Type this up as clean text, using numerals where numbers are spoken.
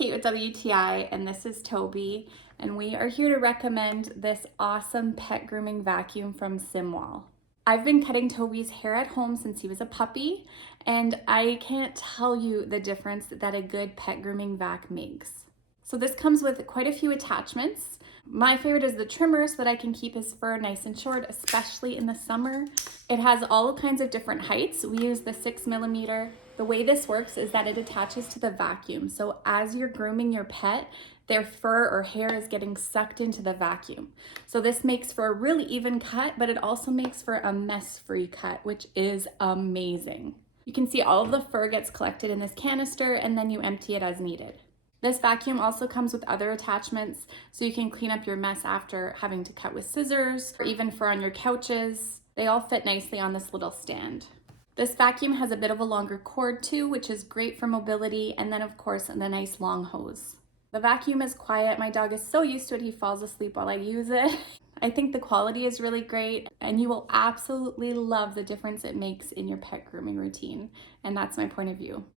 Kate with WTI, and this is Toby, and we are here to recommend this awesome pet grooming vacuum from SIMWAL. I've been cutting Toby's hair at home since he was a puppy, and I can't tell you the difference that a good pet grooming vac makes. So this comes with quite a few attachments. My favorite is the trimmer so that I can keep his fur nice and short, especially in the summer. It has all kinds of different heights. We use the 6mm. The way this works is that it attaches to the vacuum. So as you're grooming your pet, their fur or hair is getting sucked into the vacuum. So this makes for a really even cut, but it also makes for a mess-free cut, which is amazing. You can see all of the fur gets collected in this canister, and then you empty it as needed. This vacuum also comes with other attachments, so you can clean up your mess after having to cut with scissors, or even fur on your couches. They all fit nicely on this little stand. This vacuum has a bit of a longer cord too, which is great for mobility, and then of course the nice long hose. The vacuum is quiet. My dog is so used to it, he falls asleep while I use it. I think the quality is really great, and you will absolutely love the difference it makes in your pet grooming routine, and that's my point of view.